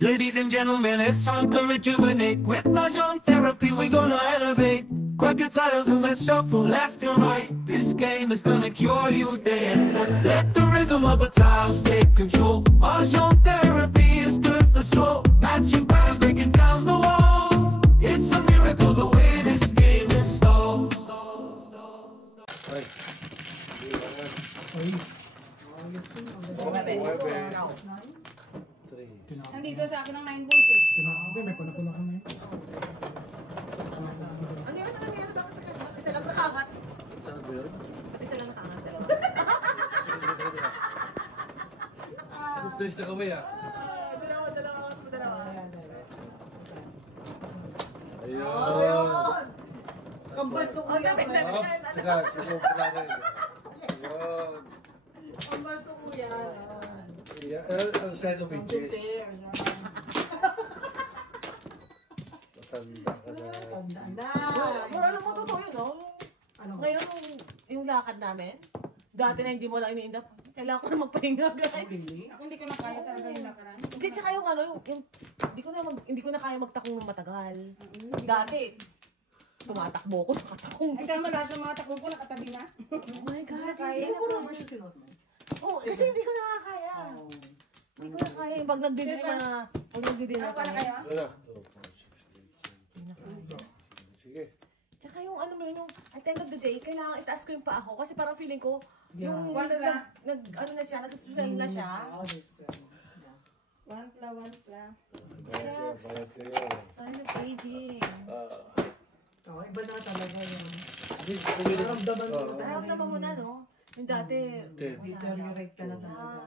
Ladies and gentlemen, it's time to rejuvenate. With Mahjong therapy, we're gonna elevate. Grab your titles and let's shuffle left and right. This game is gonna cure you day and night. Let the rhythm of the tiles take control. Mahjong therapy is good for soul. Matching patterns, breaking down the walls. It's a miracle the way this game installs. Nandito sa akin ng 9 balls eh. May kuna-kuna kami. Ano yun? Ano yun? Bakit isa lang nakakat? Isa lang nakakat. Please na kami ah. Dalawa. Ayun. Kambal to kuya. Teka, sumuko na rin. Ayun. Kambal to kuya. Ang sign of inches. Matanda ka na. Pero alam mo, totoo yun, no? Ngayon, yung lakad namin, dati na hindi mo lang iniindap, kailangan ko na magpahinga, guys. Ako hindi ko na kaya talaga yung lakaran. Hindi, tsaka yung ano, yung hindi ko na kaya magtakong ng matagal. Dati, tumatakbo ko, nakatakong. Ay, tama lahat ng mga takbo ko nakatabi na. Oh my God, Kaya hindi na ko po. na sinuot mo. Oo, kasi hindi ko nakakaya. Hindi ko nakakaya. Yung pag nagdidin Ano ako. pala kaya? Wala. Sige. Tsaka yung ano mo yun, yung at the end of the day, kailangan itaas ko yung paa ko kasi parang feeling ko, yung Wala. ano na siya, nag-swell na siya. One pla. Bayad kayo. Sign of aging. Iba na talaga yun. Naramdaman mo. Naramdaman mo na, no? Yung dati, Deteriorate ka na talaga.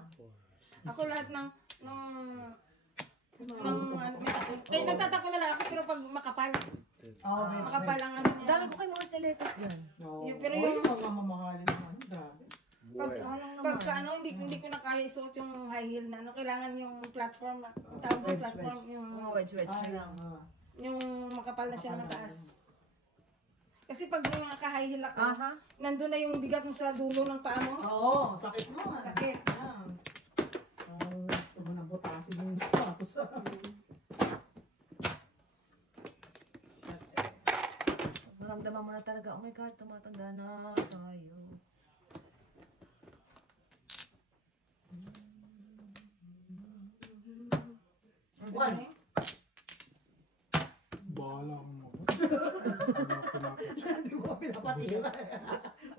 Ako lahat ng ano, may takbo. Kaya nagtatako na lang ako pero pag makapal. Makapal ang ano niya. dami ko kayong mga stilettos dyan. Pero Yung yung- mga mamahalin naman. Grabe. Pagka ano, hindi ko na kaya isuot yung high heel na ano, kailangan yung platform, tawag ko platform, yung Wedge na lang. yung makapal na siya na taas. Kasi pag yung naka-high heel ako, nandun na yung bigat mo sa dulo ng paa mo. Oo, sakit mo. Sakit. Gusto mo na butasin yung tapos. Naramdaman mo na talaga, oh my God, tumatanda na tayo. One. Bahala mo. Hindi mo pinapatira.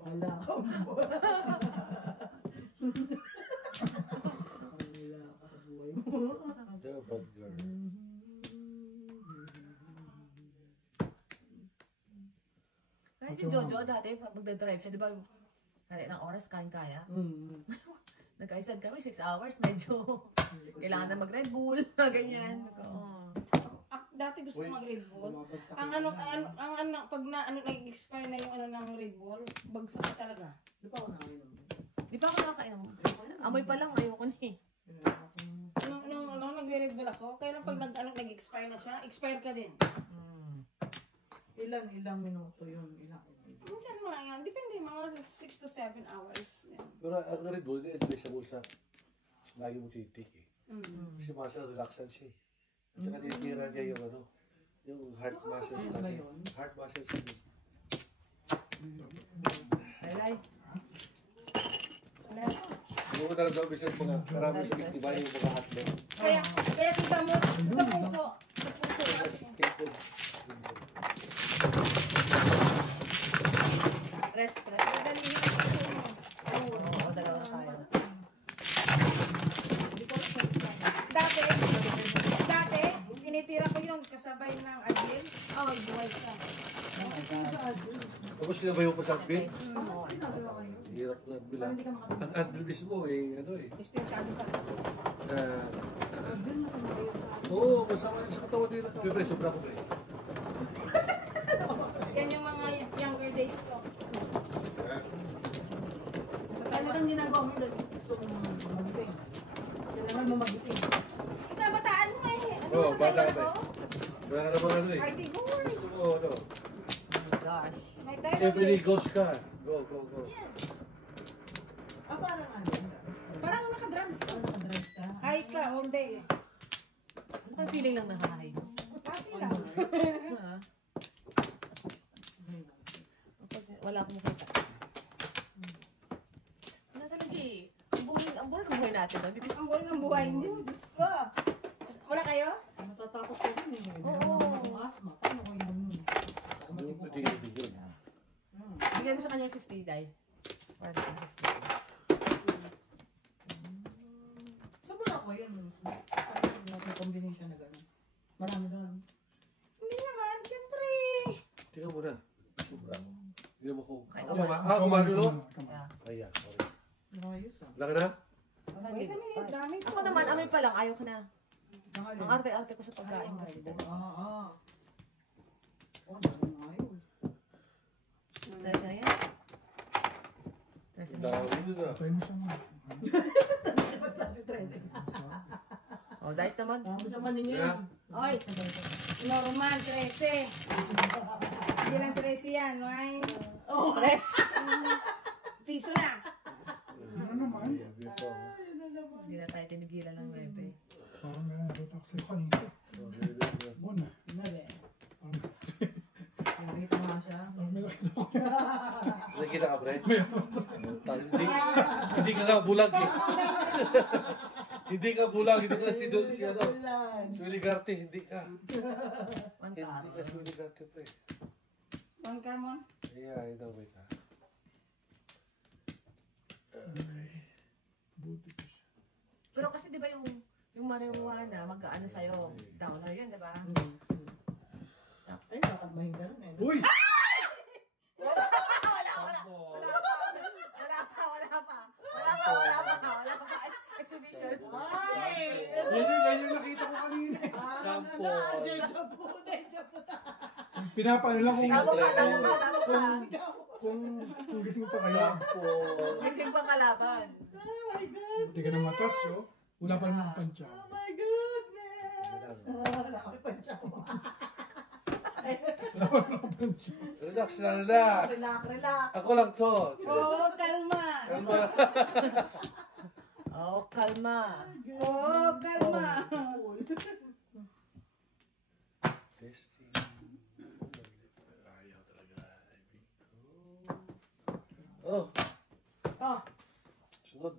Wala ka mo. Wala ka sa buhay mo. You're a bad girl. Kahit si Jojo dati, pag magdadrive siya, di ba, kaya ng oras, kaya. Nagka-istad kami, 6 hours, medyo kailangan na mag-Red Bull, ganyan. Dati gusto ko mag-Red Bull. Ang pag nag-expire na yung ano ng Red Bull, bagsak na talaga. Di pa ako nakainom. Di pa ako nakakainom. Amoy pa lang, ayoko na eh. Nung nag-Red Bull ako, kaya lang pag nag-expire na siya, expire ka din. Ilang minuto yun? Minsan mga yan, depende mga 6 to 7 hours. Yan. Pero ang Red Bull, advice mo sa lagi mo titik eh. Kasi muscle relaxant siya eh. At saka tinitira niya yung ano, yung heart muscles natin. Heart muscles natin. Laylay. Hindi mo talaga bisa yung mga maraming speak, diba yung mga hotdog? Kaya kita mo sa puso. Rest. Madali yun. Oo, dalawa tayo. Dati, tinitira ko yun kasabay ng Advil. Ay, buhay siya. Tapos sinabayo ko sa Advil. Ano ginagawa kayo? Hirap na Advil ah. Ang Advil mismo eh, ano eh. Estensado ka. Oo, masama yun sa katawan nila. Siyempre, sobra ko eh. Yan yung mga younger days ko. Sa Talagang ginagawa mo yun, gusto mo magising. Kailangan mo magising. Ikabataan mo eh. Ano Oo, sa bata tayo ka ko? Wala ka naman ano eh. Party goers. Oo, ano. Gosh. May tayo Every day goes ka. Go. Parang ano? Parang nakadrugs ka. Parang nag-drive ka. High ka all day. Ang feeling lang nakakain. Pati lang. Ha? Wala akong makita. Wala talaga eh. Ang buhay ng buhay natin. No? Ang buhay ng buhay niyo. Diyos ko. Wala kayo? Natatakot ko rin eh. Oo. Ang asma. Paano ko yun? Yung pwede yun. Bigyan mo sa kanya yung 50, Day. Para sa 50. Saan mo nakuha yan? Ano yung combination na gano'n? Marami doon. Hindi naman. Siyempre. Tingnan mo na. Sobra. Tingnan mo ko. Ay, Kumarulo? Yeah. Ayan, sorry. Ayos ah. Laki na? Wait a minute. Dami ko. Ako naman, amoy pa lang. Ayaw ko na. Nangalin. Ang arte-arte ko sa pagkain kasi. Oh, parang ayos. Try na yan. Try na yan. Dami na. Try mo siya nga. Ba't sabi 13? Oh, dice naman. Tama siya maningin. Yeah. Oy. Normal. 13. Hindi lang 13 yan. Wine. Oh, Press. Piso na. Ano naman? Hindi na tayo tinigilan ng bebe. Parang may nakita ko sa'yo kanina. Buwan na. Nali. Nakita nga siya. Parang may nakita ko. Nakita ka, Brett? Hindi ka nga bulag eh. Hindi ka bulag. Hindi ka si ano. Si Wiligarte. Hindi ka. One Hindi card. ka si Wiligarte, pre. One Carmon. Yeah, ito, wait ha. Buti ko siya. Pero kasi di ba yung marijuana, mag-ano sa'yo, downer yun, di ba? Ay, nakatmahin ka nun eh. Uy! Wala pa. Exhibition. Yan yung nakita ko kanina. Sampo. Pinapano lang Single kung gising pa kayo. Sampo. Gising pang kalaban. Oh my God! Hindi ka na matouch, oh. Wala pa naman pansya. Oh my goodness! Nakapagpansya mo. Wala pa naman pansya. Relax na, relax. Relax. Ako lang to. Oh, kalma. Oh, kalma. Oh, kalma. Testing. Ayaw talaga. Oh, Oh, sunod.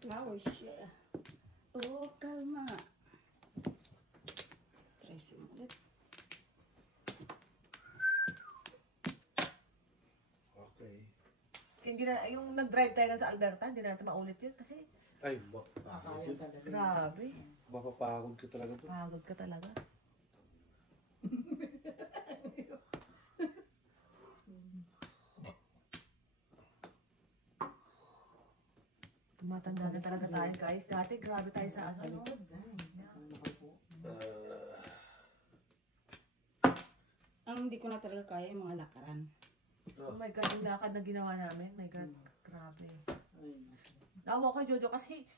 Flower siya. Oh, kalma. Tracy mo ulit. Okay. Hindi na, yung nag-drive tayo sa Alberta, hindi na natin maulit yun kasi Ay, kakain ka na. grabe. mapapagod ka talaga to. Pagod ka talaga. Tumatanda na talaga tayo guys. Dati grabe tayo sa ano. Ang hindi ko na talaga kaya yung mga lakaran. Oh my God, yung lakad na ginawa namin. My God, grabe. Nawa ko Jojo kasi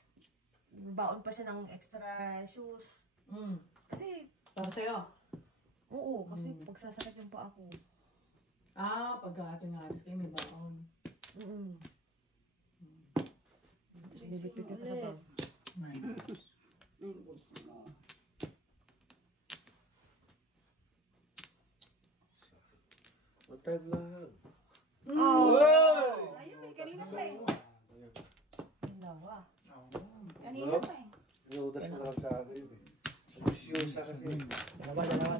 baon pa siya ng extra shoes. Kasi, Para sa'yo. oo, kasi pagsasakit yung pa ako. Ah, pagka-ating alis kayo may baon. Bibigyan ka sa bag. Yung bulsa mo. One time lang. Ayun, kanina pa eh. Nawa. Kanina pa eh. Inuudas ko lang sa akin eh. Ambisyosa kasi. Dalawa.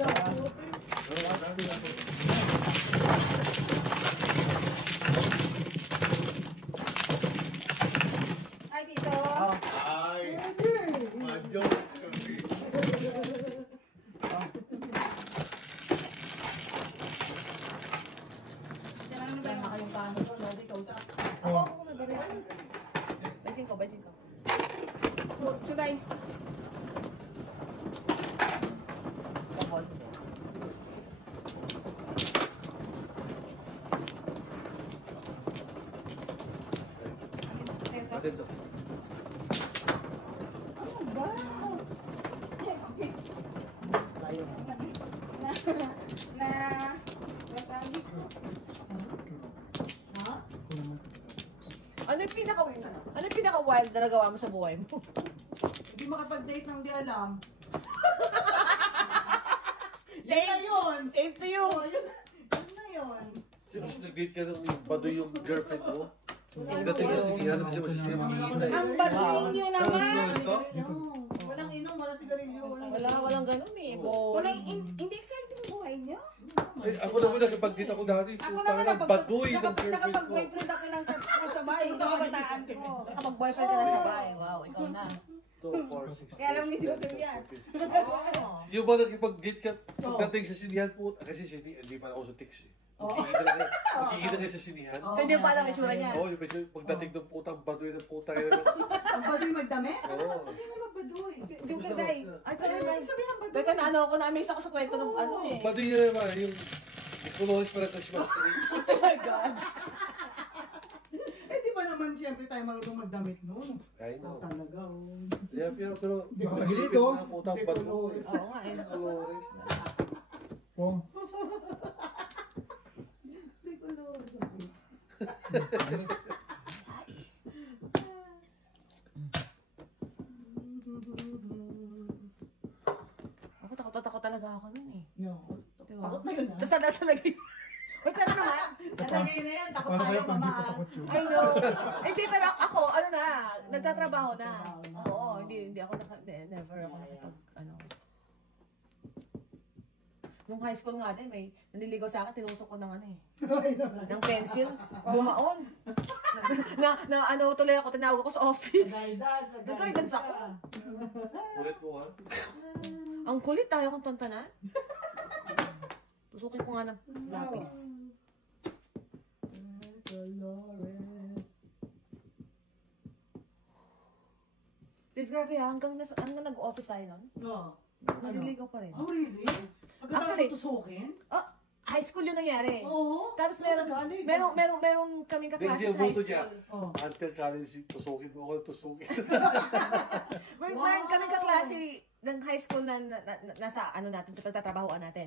Ay, dito. Ay! Ma-joke kami. Diyan ano ba Kaya yung... kayong paano ko, Lodi, kausap. Ako may baril. Bensin ko. Suday. Bakol. na wasabi ko. Ha? Ano yung pinaka-wild na nagawa mo sa buhay mo? Hindi makapag-date ng di alam. Yan na yun. Same to you. Oh, yun na yun. Tapos nag-date ka ng baduy yung girlfriend mo. Pagdating sa sinihan, naman siya masisipin. Ang baduin nyo naman! Walang inom, walang sigarilyo. Walang ganun eh. Walang, hindi exciting ang buhay nyo? Eh, ako naman nakipag-date ako dati. Ako Puta naman na, baduy ng girlfriend ko. nakapag-boyfriend ako ng sa bahay, ng kabataan ko. Nakapag-boyfriend ka na sa bahay. Wow, ikaw na. 2, 4, 6. Kaya alam ni Joseph yan. Yung ba nakipag-date ka pagdating sa sinihan po, kasi hindi pa ako sa tics eh. Magkikita kayo sa sinihan. So hindi pa alam itsura niya. Oo, yung pagdating ng putang baduy ng puta yun. Ang baduy magdamit? Oo. Hindi mo magbaduy. Joker day. Ay, sorry, Ano bye. yung sabi ng baduy? Teka na, na-amaze ako sa kwento ng ano eh. Baduy niya naman, yung Ecologist para ito si Master. Oh my God. Eh, di ba naman siyempre tayo marunong magdamit noon? I know. Talaga, oh. Yeah, pero Di ba ganito? putang baduy. Oo nga eh. Ecologist. Pong. Di ko lord. Ako takot talaga ako nun eh. Yo. Diba? Takot na yun, ah. Tapos talaga yun. Uy, pero naman. Talagay na yan, takot Paano tayo kaya pag di mamahal. patakot yun? I know. Hindi, pero ako, ano na, nagtatrabaho na. Oo, hindi ako never ako nakipag, ano. Nung high school nga din, may naniligaw sa akin, tinusok ko ng ano eh. Ng pencil, bumaon. na ano tuloy ako, tinawag ako sa office. Nag-guidance ako. Ulit mo ha. Ang kulit, tayo kong tantanan. Tusukin ko nga ng lapis. This grabe ha, hanggang nag-office tayo nun, No. naliligaw pa rin. Oh, really? Maganda Actually, ako tusukin? Ah, high school yun nangyari. Oo. Tapos Galing. meron kaming Hindi kaklase kasi yung sa high buto school. niya. Oh. Until college, tusukin mo ako, tusukin. Meron kaming kaklase ng high school na nasa ano natin, pagtatrabahuan natin.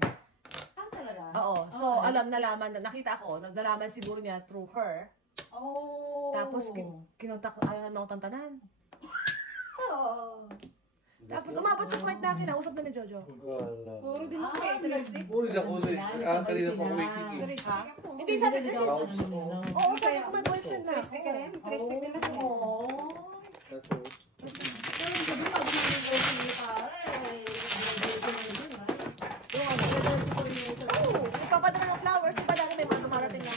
Ah, talaga? Oo. So, Okay. nalaman, nakita ko, nalaman siguro niya through her. Oh. Tapos, kinontak ko, ayaw na akong tantanan. Oh. Tapos, umabot sa point na kinausap na ni Jojo. Wala. Puro din ako eh, tagastik. Ulit ako ulit. Kanina pa waiting eh. Tagastik ako. Hindi, sabi ko, Couch ako. oo, sabi ko, may boyfriend na. Tagastik ka rin? Tagastik din ako. Oo. That's all. Pero sabi mo, pag nag-boyfriend niyo pa, Oo, ipapadala ng flowers, ipadala may mga dumarating na.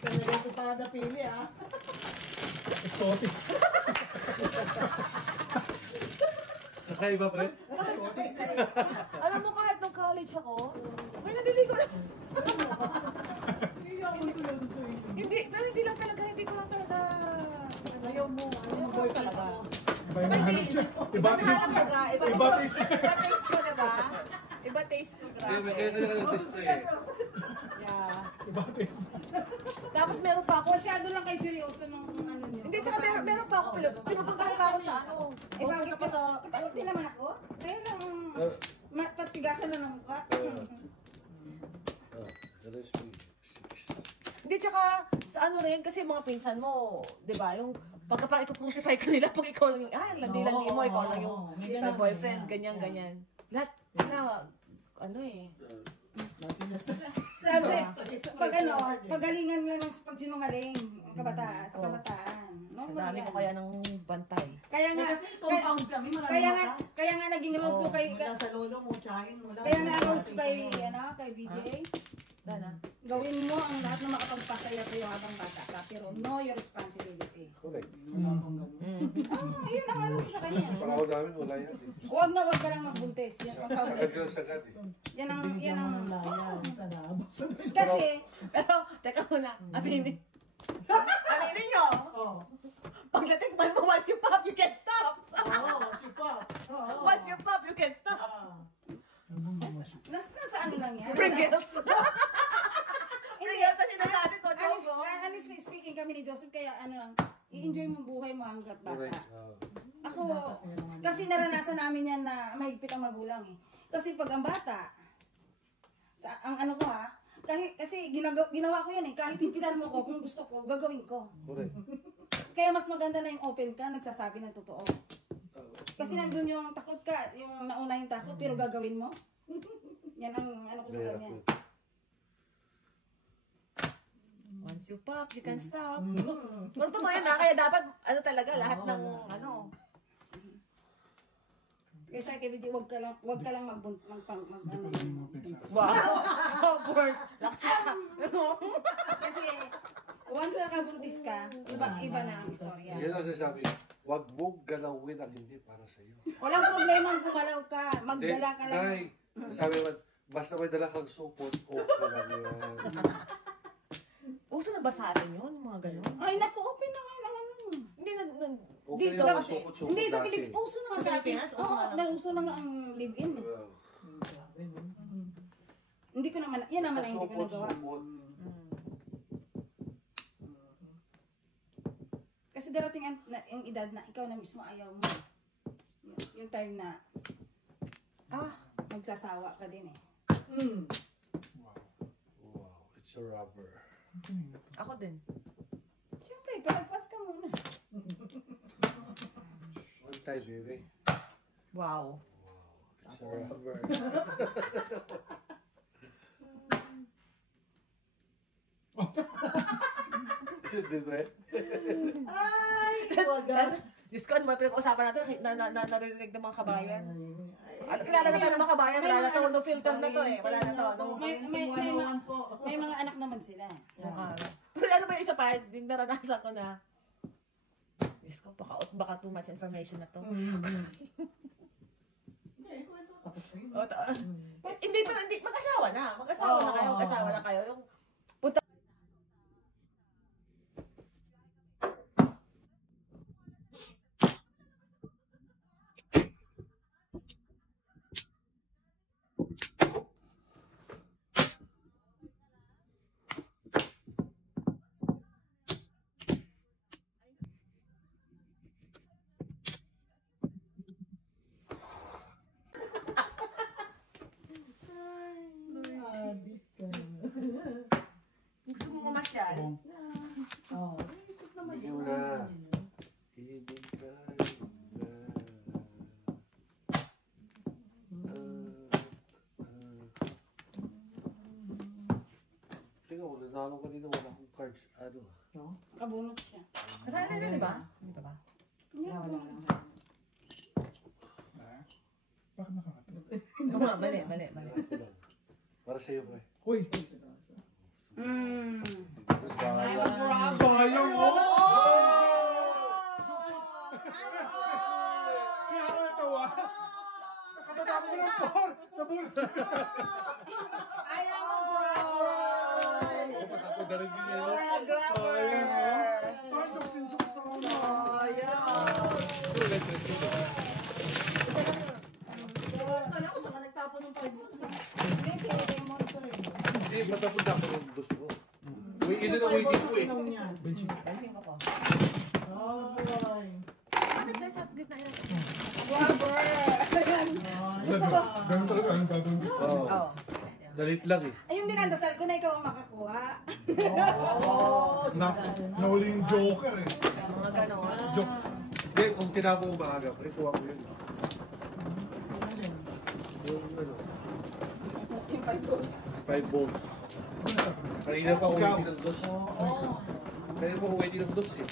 talaga ito para napili, ah. Exotic. Kakaiba pre? Alam mo, kahit nung college ako, may naliligo na. Hindi ako tulad sa inyo. Hindi, pero hindi ko lang talaga, Ayaw mo boy talaga. Iba yung hanap siya. Iba Mahanap talaga, Iba taste. iba taste ko, diba? Iba taste ko, Kaya grabe. kaya talaga ng-test na eh. Yeah. Iba taste. Tapos meron pa ako, Masyado lang kayo seryoso ng ano niyo. hindi, tsaka meron pa ako, pinupuntahan pa ako sa ano. Eh bakit ka? Kapagod din naman ako. Kaya lang, patigasan na ng mukha. Rest me. Hindi, tsaka sa ano rin, kasi mga pinsan mo, di ba, yung pagka ito-crucify ka nila, pag ikaw lang yung, landi-landi mo, ikaw lang yung May ganun, boyfriend, may ganyan. Lahat, ano eh. Sabi, pag ano, pagalingan nga ng pagsinungaling ang kabataan, sa kabataan. Sa Normal dami yan. ko kaya ng bantay. Kaya nga, Kasi compound kami, marami kaya nga naging rules ko kay, Mula sa lolo mo, tsahin mo lang. kaya nga rules ko kay, kay BJ. Sana. Gawin mo ang lahat na makapagpasaya sa'yo habang bata ka, pero know your responsibility. Correct. Yun ang ano ko sa kanya. Sa panahon namin, wala yan eh. Huwag ka lang magbuntis. Yan, Sagad ka lang sagad eh. yan ang, Sa kasi, Pero, teka muna, aminin nyo, Oh. pag natikman mo, once you pop, you can't stop. Oo, sipa. Once you pop, you can't stop. nasa ano lang yan. Pringles. Hindi, Pringles na sinasabi ko, Jogo. honestly speaking kami ni Joseph, kaya Kaya ano lang, i-enjoy mo buhay mo hanggat Correct. bata. Ako, kasi naranasan namin yan na mahigpit ang magulang eh. Kasi pag ang bata, ang ano ko ha, kasi ginawa ko yan eh, kahit higpitan mo ko, kung gusto ko, gagawin ko. Correct. Kaya mas maganda na yung open ka, nagsasabi ng totoo. Kasi nandun yung takot ka, yung nauna yung takot, pero gagawin mo. Yan ang ano ko sa Very kanya. good. Once you pop, you can stop. Totoo yan ha, kaya dapat, ano talaga, lahat ng, ano. Kaya sa KBD, wag ka lang ano. Wow! Burst! Kasi, once na nakabuntis ka, iba na ang istorya. Yan ang sasabi. Huwag mong galawin ang hindi para sa iyo. Walang problema ang gumalaw ka, magdala ka lang. Nay, sabi mo, basta may dala kang supot, okay lang yan. Uso na ba sa atin yun, mga ganun? Ay, naku, open na ngayon ang ano. Hindi na, Okay dito lang ang kasi. supot-supot Hindi, sa dati. Pilipinas, uso na nga sa atin. Pilipinas, uso Oo, na lang. nauso na nga ang live-in eh. Hindi ko naman, yan naman ang hindi ko nagawa. Supot-supot. Kasi darating ang edad na ikaw na mismo ayaw mo. Yung time na, magsasawa ka din eh. Wow, it's a rubber. Ako din. Siyempre, palagpas ka muna. One time, baby. Wow. It's a rubber. Di ba? Diyos ko, ano ba pinag-usapan natin? Narinig ng mga kabayan. At kilala na tayo ng mga kabayan, wala na to, no filter na to eh. Wala na to. No. May mga anak naman sila. Pero ano ba yung isa pa, yung naranasan ko na, Diyos ko, baka too much information na to. Hindi, mag-asawa na. Mag-asawa na kayo. Yung punta. Gusto mo kumasyal? Bigyan mo na. Ibig ka na. Tingnan mo, nanalo ka dito, wala akong cards. Ano? Kabunot siya. Kasali na, di ba? Dito ba? Bakit nakakatawa? Kuma, mali. Para sa'yo, pre. Uy! I'm Sayang. a problem. Sayang mo! Kaya ako natawa. Nakatatapos ko ng por. Nabulot. I am a bride! Ako na rin din yun. Sayang mo. Sayang jokes and jokes ako na. Kala ko siya ka nagtapon ng 5 bucks. Hindi, si Raymond ko rin. Hindi, matapos na ako ng dos mo. Uy, ino na waiting ko eh. Benching. Pansin ko po. Ay. Gitna yan. Rubber! Gusto ko. Ganun talaga ang gagawin ko. Oo. Oo. Dalit lang eh. Ayun din ang dasal ko na ikaw ang makakuha. Nahuli yung joker eh. Mga ganon. Joke. Hindi, kung tinapos mo maaga, pre, kuha ko yun. Yung ano, Yung 5 balls. 5 balls. Kanina pa uwi ng dos. Kanina pa uwi ng dos eh.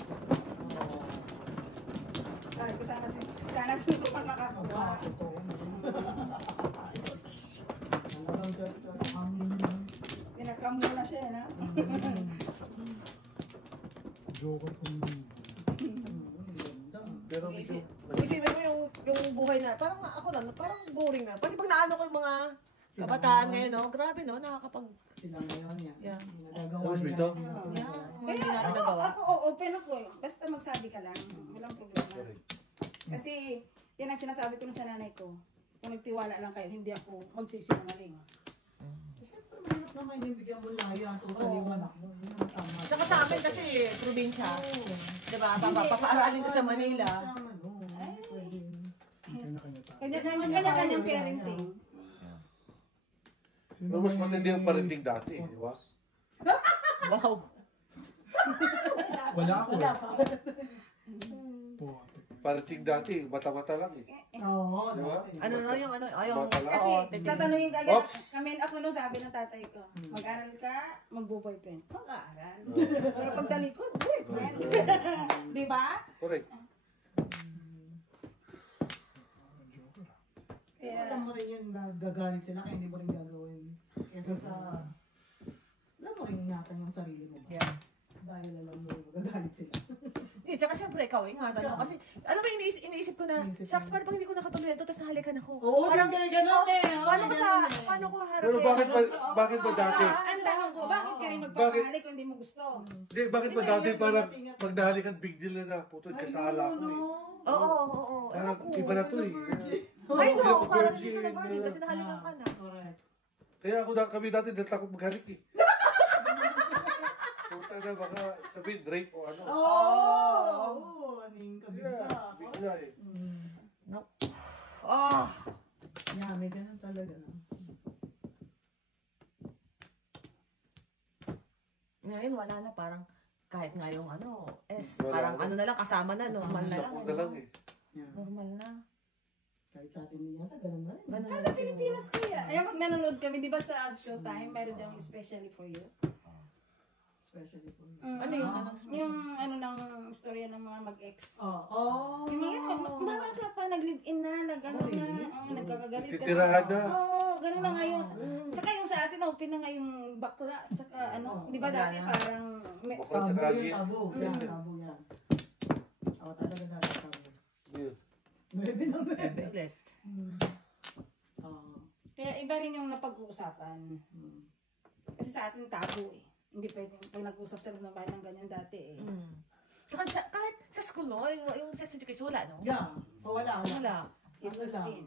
Sabi ko sana sino pang makakuha. Pinagkamula siya na. Joker kung Pero medyo, Isipin mo yung buhay na, parang ako lang, parang boring na. Kasi pag naano ko yung mga kabataan ngayon, no? Grabe, no? Nakakapag... Sila ngayon yan. Yeah. Nagagawa Tapos nila. dito? Yeah. Mga hindi natin Kaya nagawa. ako open ako eh. Basta magsabi ka lang. Walang problema. correct. Kasi yan ang sinasabi ko sa nanay ko. Kung nagtiwala lang kayo, hindi ako magsisinungaling. naman yung bigyan mo laya. Total yung anak mo. Yun ang tama. Saka sa amin kasi, probinsya. Diba? Papaaralin ko sa Manila. Kanya-kanyang parenting. Pero mas matindi ang parenting dati, di ba? Wow. Wala ako. Parenting dati, mata-mata lang eh. Oo. Di ba? Ano na yung ano? Ayun. Kasi Oo, tatanungin ka agad, Oops. ako nung sabi ng tatay ko, mag-aral ka, magbo-boyfriend. Mag-aral. Pero pag talikod, boyfriend. Di ba? Correct. Alam mo rin yun, gagalit sila kaya hindi mo rin gagawin. Kesa sa... Alam mo rin ingatan yung sarili mo. Yeah. Dahil alam mo, gagalit sila. Eh, tsaka siyempre ikaw, ingatan mo. Kasi, alam mo, iniisip ko na, shucks, paano pag hindi ko nakatuloy ito, tapos nahalikan ako. Oo, Parang, ganun eh. paano ko harapin? Pero bakit ba dati? Ang tanong ko, bakit ka rin magpapahalik kung hindi mo gusto? Hindi, bakit ba dati parang pag nahalikan big deal na puto, kasala ko eh. Oo. Parang iba na to eh. Ay, Hindi no, ako parang virgin, hindi ka na virgin kasi nahalikan ka na. Correct. Kaya kami dati natakot maghalik eh. Puta na baka sabihin rape o ano. Oo! Aning kabila. Yeah, bigla eh. No. Oh! Yeah, may ganun talaga. Ngayon, wala na. Parang, kahit nga yung ano, Wala parang na. ano na lang, kasama na, normal na lang. Sakot na lang eh. Yeah. Normal na. Kahit sa atin din yata, ganun na rin. Ganun Sa Pilipinas kaya. Ayan, pag nanonood kami, di ba sa Showtime, meron diyang especially for you. Especially for me. Ano yun? Yung ano ng istorya ng mga mag-ex. Oh! Yung mga bata pa, nag-live-in na, nagkakagalit. Titirahan na. Oo, ganun na ngayon. Tsaka yung sa atin, open na nga yung bakla. Tsaka ano, di ba dati parang... Bakla sa Tabu kagi. yun, tabu. Yan, tabu yan. Oo, talaga dati tabu. Yun. Maybe na maybe. Ulit. Kaya iba rin yung napag-uusapan. Kasi sa atin tabu eh. Hindi pwedeng pag nag-usap sa ng bayan ng ganyan dati eh. Saka kahit sa school, no? Yung sex education, wala, no? Yeah. Wala. Wala. It's a sin.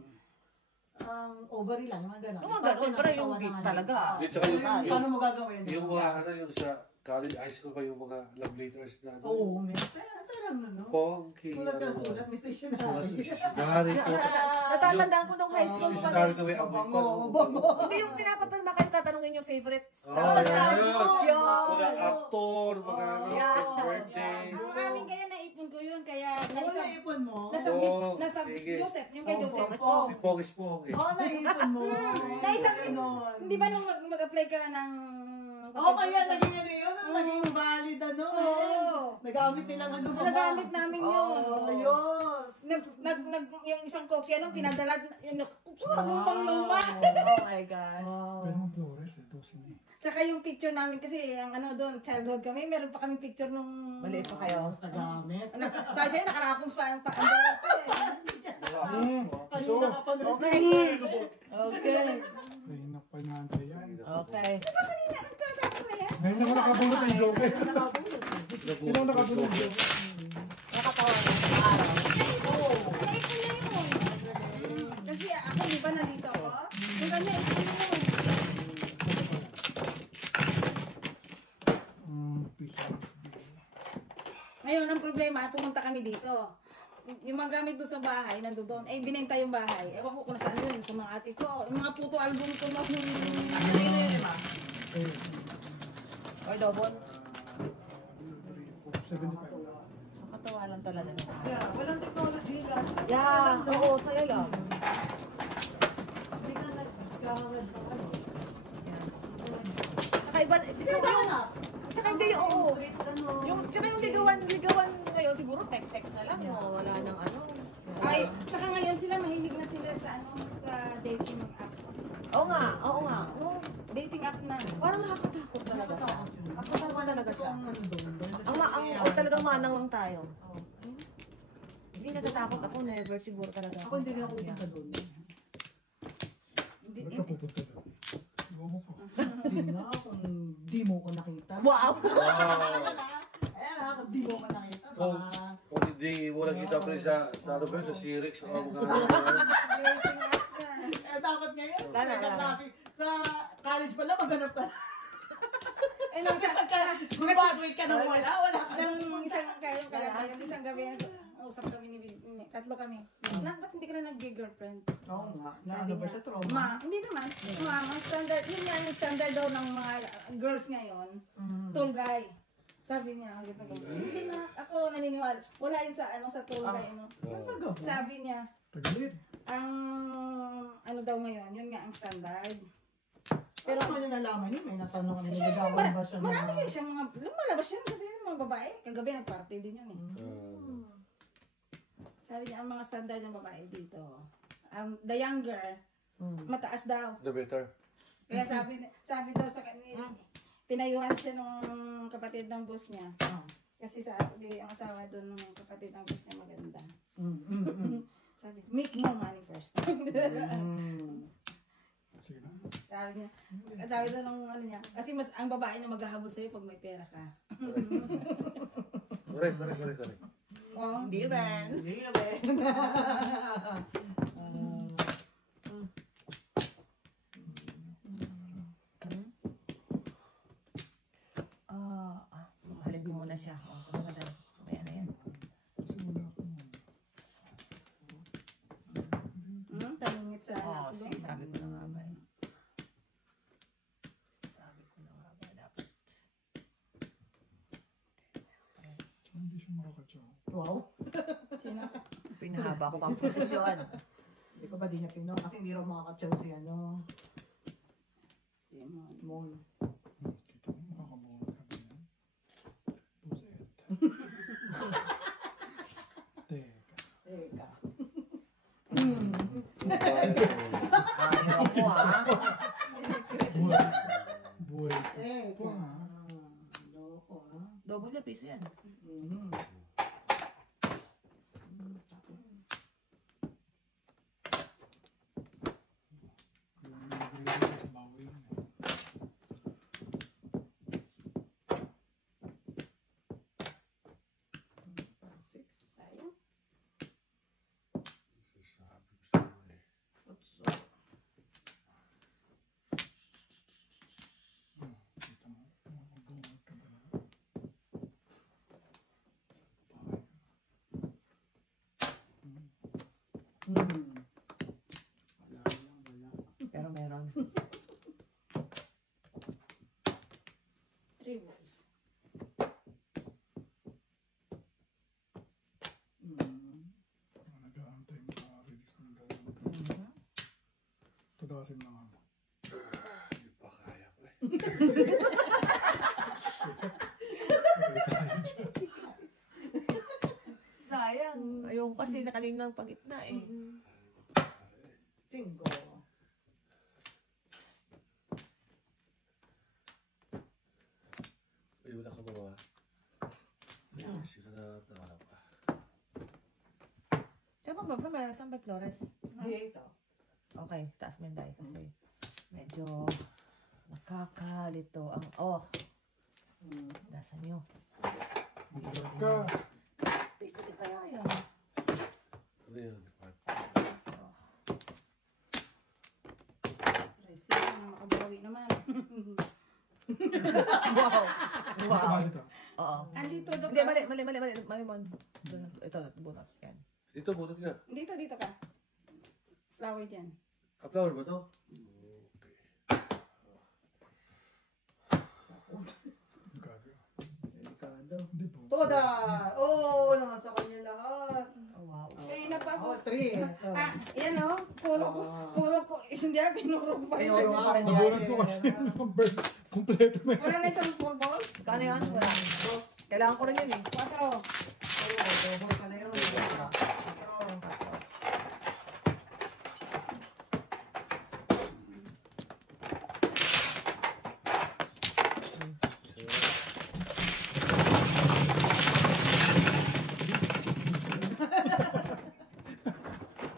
Ovary lang, yung mga gano'n. Yung mga gano'n, parang yung Katawan ng talaga. ano. Tsaka Paano mo gagawin? yung mga ano yung sa college, high school pa yung mga love letters na ano. Oo, may sarang na, no? Pongki. Sulat ka, ano, sulat, may Sulat stationary. sa stationary po. Natatandaan ko nung high school pa Stationary din. na may amoy pa. Hindi yung pinapapalma kayo tatanungin yung favorite Oh, sa yun. Mga actor, mga birthday. Ang amin kaya naipon ko yun, kaya Oo, naipon mo? nasubmit, Oh, nasa sige. Joseph, yung kay Joseph. May pongis-pong eh. Oo, naipon mo. Naisang, Ganon. hindi ba nung mag-apply ka na ng... Oo, kaya naging ano yun, naging valid ano eh. Oo. Nagamit nilang ano ba? Nagamit namin yun. Ayos. Yung isang kopya nung pinadala, yung pang luma. Oh my God. Pero ang Flores, dosin eh. Tsaka yung picture namin kasi, ang ano doon, childhood kami, meron pa kami picture nung... Maliit pa kayo. Nagamit. Sabi sa'yo, nakarapons pa ang paan. Kanina ka pa Okay. Okay. Kaya pa naantay yan. Okay. Diba kanina, nagtatapon na yan? Ngayon ako nakabulot ang joke. Yun ang nakabulot ang joke. Nakatawa na sa araw. Naipon na yun. Kasi ako, di ba nandito ako? Yung kanya, ipon na yun. Ngayon, ang problema, pumunta kami dito. Yung mga gamit doon sa bahay, nandoon. Eh, binenta yung bahay. Ewan ko kung nasaan yun, sa mga ate ko. Yung mga puto album ko na Or double. 75. Nakatawa lang talaga. Yeah, walang technology lang. Yeah, oo, saya lang. Hindi ka nagkakagad ng ano. Saka iba, saka hindi, oo. Tsaka yung ligawan ngayon, siguro text na lang. Wala nang ano. Ay, tsaka ngayon sila, mahilig na sila sa ano, sa dating app. Oo nga. No, Dating app na. parang nakakatakot talaga siya. Nakakatakot talaga siya. Ang Talagang manang lang tayo. Hindi natatakot ako, never siguro talaga. Ako hindi na ako pupunta doon. Ba't ka pupunta doon? Bobo ko. Hindi na, kung di mo ko nakita. Wow! Ayan ha, kung di mo ko nakita. Kung, Baka... kung hindi mo nakita pa rin sa ano ba yun, sa Sirix o mga Eh, dapat ngayon. Wala. Sa Sa college pala, maghanap ka. Eh, nung isang, Graduate ka na wala ka. nung isang yung isang gabi, usap kami ni tatlo kami. Ba't hindi ka na nag-girlfriend? Oo nga. Sabi Ano ba niya, siya trauma? hindi naman. Ang standard, yun nga yung standard daw ng mga girls ngayon. Tall guy. Sabi niya, hindi na, ako naniniwala. Wala yun sa, sa tall guy, Sabi niya, Tagalit. ang, daw ngayon, yun nga ang standard. Pero ano nalaman niyo? May natanong ka na niligawan ba siya? Marami kayo siyang mga, lumalabas yan sa mga babae. Kagabi nag-party din yun eh. Sabi niya, ang mga standard ng babae dito, the younger, mataas daw. The better. Kaya sabi daw sa kanila, pinayuhan siya nung kapatid ng boss niya. Kasi sabi, ang asawa doon ng kapatid ng boss niya maganda. Sabi, make more money first. Sige na. Sabi daw nung niya, kasi mas ang babae na maghahabol sa'yo pag may pera ka. Correct. Hindi rin. Halin ko muna siya. Kaya na yan. Talungit sa anak ko. Sige, sabi ko na nga ba. Dapat. Hindi siya makakatsaw. Wow. Sino? Pinahaba ko pang posisyon. Hindi ko ba di niya pino? Kasi hindi raw makakatsaw si ano. Mol. Kita mo, makakabuhat ka ba yan? Puset. Teka. Ayaw ko Buhay ka Eh, pa. loko Double na piso yan. Kailangan nag-ready ka sa bawi yan. Sayang. Kita mo, makakabuhat ka ba yan? Pero meron. 3 balls. Nag-aantay maka-release ng dalawang. Tagasin lang ako. Hindi pa kaya ko eh. Sayang. Ayun kasi nakalingang pagitna eh. Cinco. Ay, wala ka ba ba? Sila na nawala pa. Saan ba ba? Saan ba Flores? Dito. Okay, taas mo yung dahil kasi medyo nakakalito ang Nasa nyo. Mag-isap ka. Piso di kaya yan. Ano yun? Resi, makabawi naman. Wow. Wow. Mali ka. Oo. Andito daw Hindi, ka. mali mon. Ito, bunot. Yan. Dito, butot nga. Dito ka. Flower dyan. Flower ba to? Gaga. Delikado. Hindi po. Toda! Oo, naman sa kanya lahat. Oh, wow. Eh, napa Oh, 3. yan o. Puro ko. Hindi ako, pinuro ko pa rin. Pinuro pa rin. Nagulat ko kasi yung bird. Kompleto na yun. Wala na isang 4 balls. Kano yan? Wala. Kailangan ko rin yun eh. 4. Double ka na yun.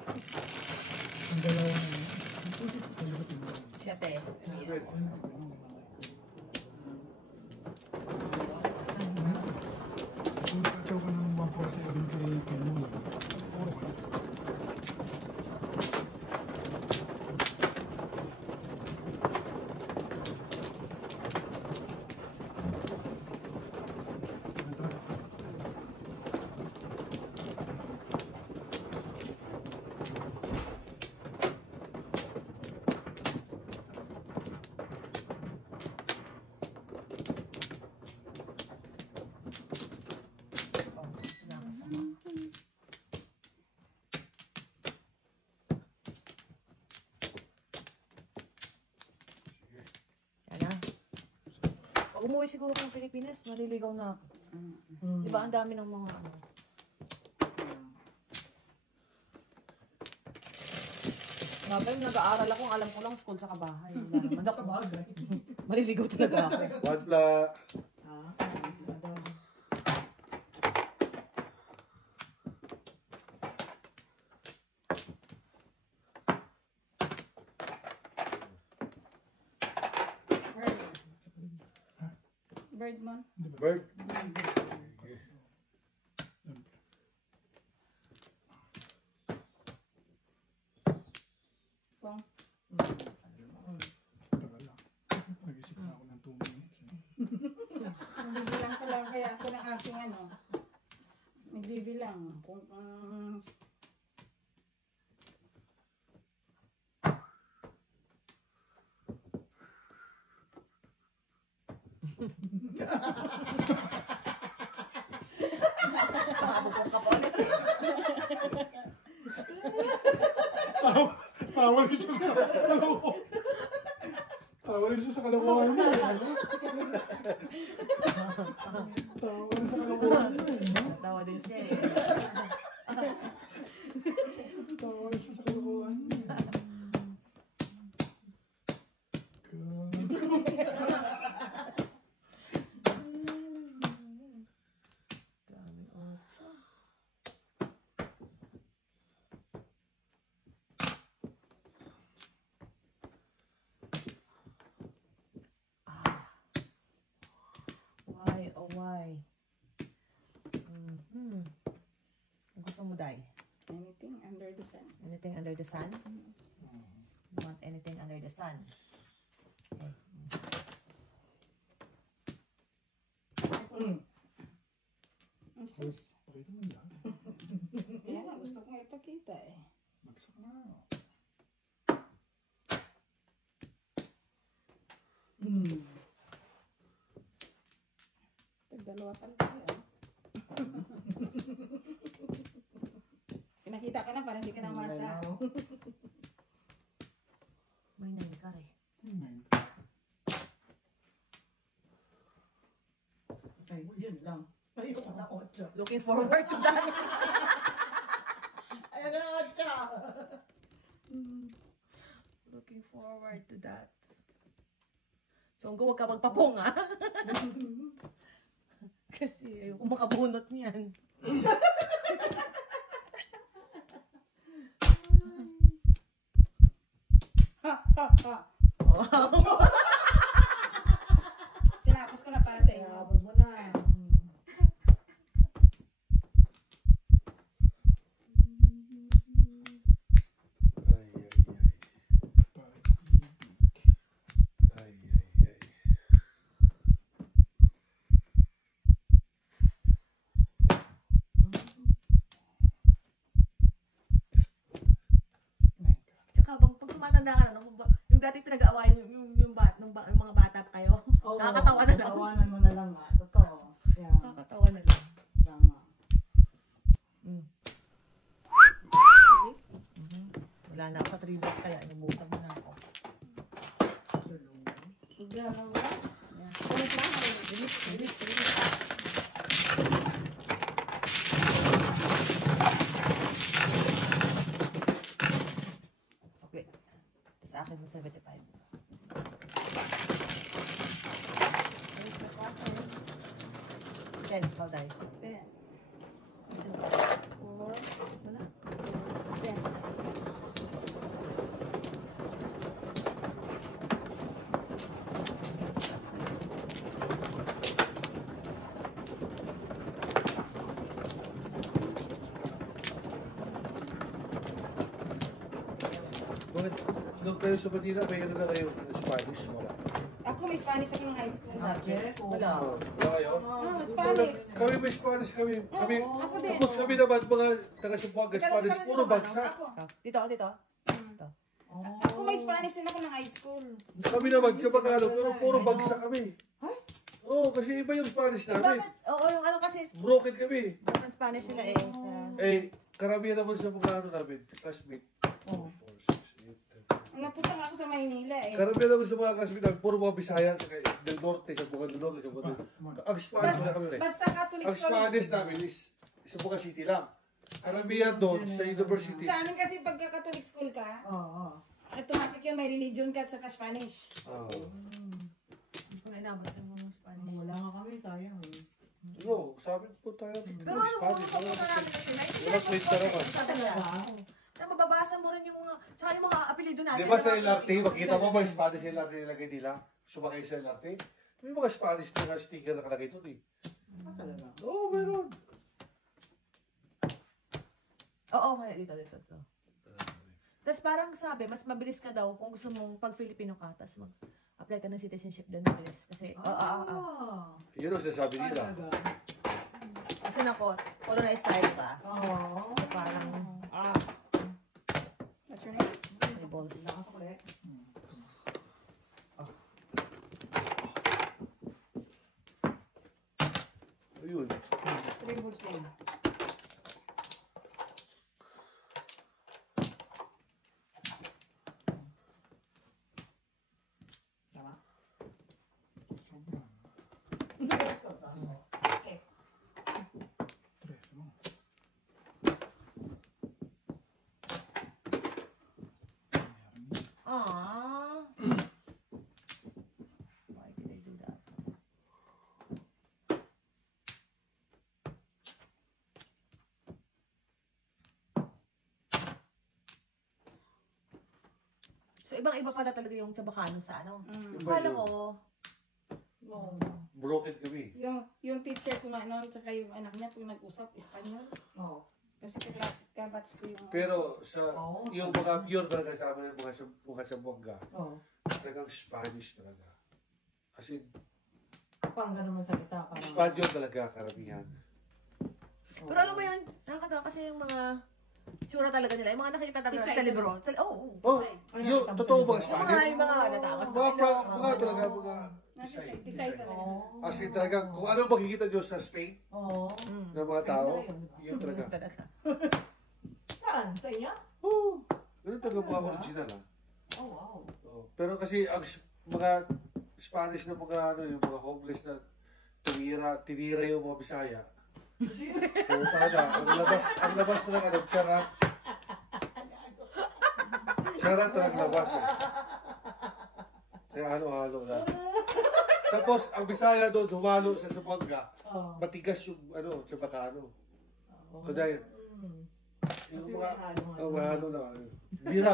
Ang dalawa na yun. Kalibat yung dalawa. Siyete. Kung katsaw ka ng 147 kaya umuwi siguro ng Pilipinas, maliligaw na ako. Di ba, ang dami ng mga ano. Nga yung nag-aaral ako, alam ko lang school sa kabahay. Wala naman ako. Maliligaw talaga ako. Wadla. Bird man. Bird. Pong. Tagal lang. Nag-isip na ako ng 2 minutes. Nagbibilang ka lang kaya ako ng aking ano. Nagbibilang. Kung Nakabugpong ka po ulit. Tawa rin siya sa kalokohan. Tawa rin siya sa kalokohan mo. Tawa rin sa kalokohan mo. Tawa din siya eh. Tawa rin siya sa kalokohan mo. Daming otso. Why, oh why? Gusto mo, Day? anything under the sun. Anything under the sun? You want anything under the sun? Okay. Ang sus. Pakita mo lang. Kaya nga, gusto kong ipakita eh. Bagsak na. Tagdalawa pala tayo. Pinakita ka na para hindi ka na masa. May nanikar eh. Ay, yun lang. Ayoko na 8. Looking forward to that. Ayoko na 8. Looking forward to that. Chonggo, huwag ka magpapong, ha? Kasi ayoko makabunot niyan. Ha, ha, ha. Tinapos ko na para sa inyo. Tapos mo na. Ay, ay, ay. Tsaka pag tumatanda ka na, yung dati pinag-aawayan yung mga bata pa kayo, Oo, nakakatawa na lang. tawanan mo na lang nga. Totoo. Yeah, Nakakatawa na lang. tama. Wala na ako sa 3 bucks kaya inubusan mo na ako. Dalawa. Kulit lang. Bilis, bilis, bilis. Okay. Sa akin mo 75. Ten, ikaw dahil. 10, 4, Wala. 10. Bakit nung kayo sa Manila, may ano na kayo ng Spanish? Wala. Ako may Spanish ako nung high school. Subject? Wala. Wala kayo? Spanish. Kami may Spanish kami. Kami, Ako din. tapos kami naman mga taga-Sambuanga Spanish, puro bagsak. Ako. Dito, dito. Ako may Spanish din ako ng high school. Kami naman sa Bagalo, pero puro bagsak kami. Oo, kasi iba yung Spanish namin. Bakit? Oo, yung ano kasi, Broken kami. ang Spanish nila eh. Sa... Eh, karamihan naman sa mga ano namin, classmate. 4, 6, 8, 10, Napunta nga ako sa Maynila eh. Karamihan naman sa mga classmates namin, puro mga Bisaya, saka del Norte, sa Bukal del Norte, sa Bukal del Norte. Ang Spanish na kami rin. Basta Catholic Ang Spanish namin is sa Bukal City lang. Karamihan doon sa universities. Sa amin kasi pagka Catholic school ka, automatic yun, may religion ka at saka Spanish. Hindi ko na inabot yung mga Spanish. Wala nga kami, sayang eh. No, sabi po tayo, Pero ano, Spanish. pumunta namin na yun. Wala kwenta naman. Na mababasa mo rin yung mga, tsaka yung mga apelido natin. Di ba sa LRT, makita mo ba yung Spanish LRT nilagay nila? Sumakay sa LRT? May mga Spanish na sticker nakalagay doon eh. Talaga. Oo, meron. Oo, kaya dito. Tapos parang sabi, mas mabilis ka daw kung gusto mong pag Filipino ka, tapos mag-apply ka ng citizenship doon mabilis. Kasi, Yun ang sinasabi nila. Kasi nako, colonized style pa. So parang, What's your name? may balls. Nakasakli. Ayun. Three balls din. Tama? Tres, no? Aww. Why did I do that? So, ibang-iba pala talaga yung Chabacano sa ano. Akala ko, Broken kami. Yung teacher ko na noon, tsaka yung anak niya, kung nag-usap, Espanyol. Oo. Kasi kabats ko yung... Pero sa yung mga pure talaga sa amin, mga sa Buanga, Oo. talagang Spanish talaga. Kasi Parang ganun man salita. Parang... Spanyol talaga karamihan. pero alam mo yun, nakakatawa kasi yung mga tsura talaga nila, yung mga nakikita talaga Bisay. sa libro. Oo. Oh, Bisay. yun, totoo ba Yung Spanish? mga natakas. Mga talaga mga Pisay. Bisay. Pisay talaga. As in talagang, kung ano makikita nyo sa Spain, Oo. ng mga tao, yun talaga. Saan? Sa inyo? Oo. Ganun talaga mga original ha. Oh, wow. Oo. Pero kasi ang mga Spanish na mga ano, yung mga homeless na tinira yung mga Bisaya. Oo, talaga. Ang labas na lang, charat. Charat ang labas eh. Kaya halo-halo na. Tapos, ang Bisaya doon, humalo sa Zamboanga. Oo. Matigas yung, ano, sa Bacano. Kaya, yung mga, halo na. Bira.